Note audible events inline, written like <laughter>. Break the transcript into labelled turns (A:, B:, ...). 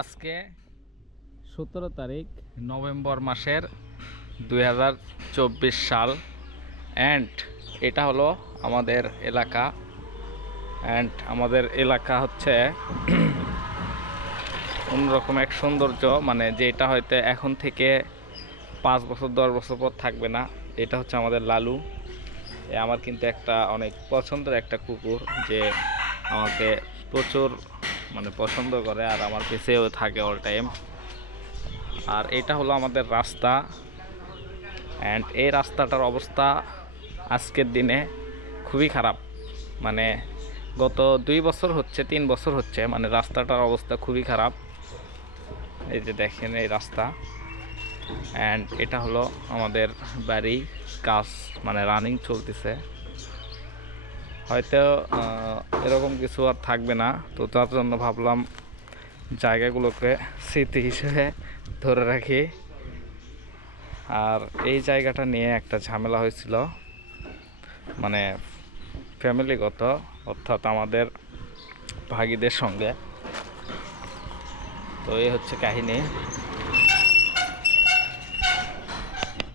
A: আজকে সতেরো তারিখ, নভেম্বর মাসের দু হাজার চব্বিশ সাল। অ্যান্ড এটা হলো আমাদের এলাকা। অ্যান্ড আমাদের এলাকা হচ্ছে <clears throat> অন্যরকম এক সৌন্দর্য মানে যেটা হয়তো এখন থেকে পাঁচ বছর, দশ বছর পর থাকবে না। এটা হচ্ছে আমাদের লালু। আমার কিন্তু একটা অনেক পছন্দের একটা কুকুর, যে আমাকে প্রচুর মানে পছন্দ করে আর আমার পিছেও থাকে অল টাইম আর এটা হলো আমাদের রাস্তা। অ্যান্ড এই রাস্তাটার অবস্থা আজকের দিনে খুবই খারাপ। মানে গত দুই বছর হচ্ছে, তিন বছর হচ্ছে মানে রাস্তাটার অবস্থা খুবই খারাপ। এই যে দেখেন এই রাস্তা। অ্যান্ড এটা হলো আমাদের বাড়ি কাজ মানে রানিং চলতেছে। হয়তো এরকম কিছু আর থাকবে না। তো তার জন্য ভাবলাম জায়গাগুলোকে স্মৃতি হিসেবে ধরে রাখি। আর এই জায়গাটা নিয়ে একটা ঝামেলা হয়েছিল। মানে ফ্যামিলিগত, অর্থাৎ আমাদের ভাগীদের সঙ্গে। তো এই হচ্ছে কাহিনী।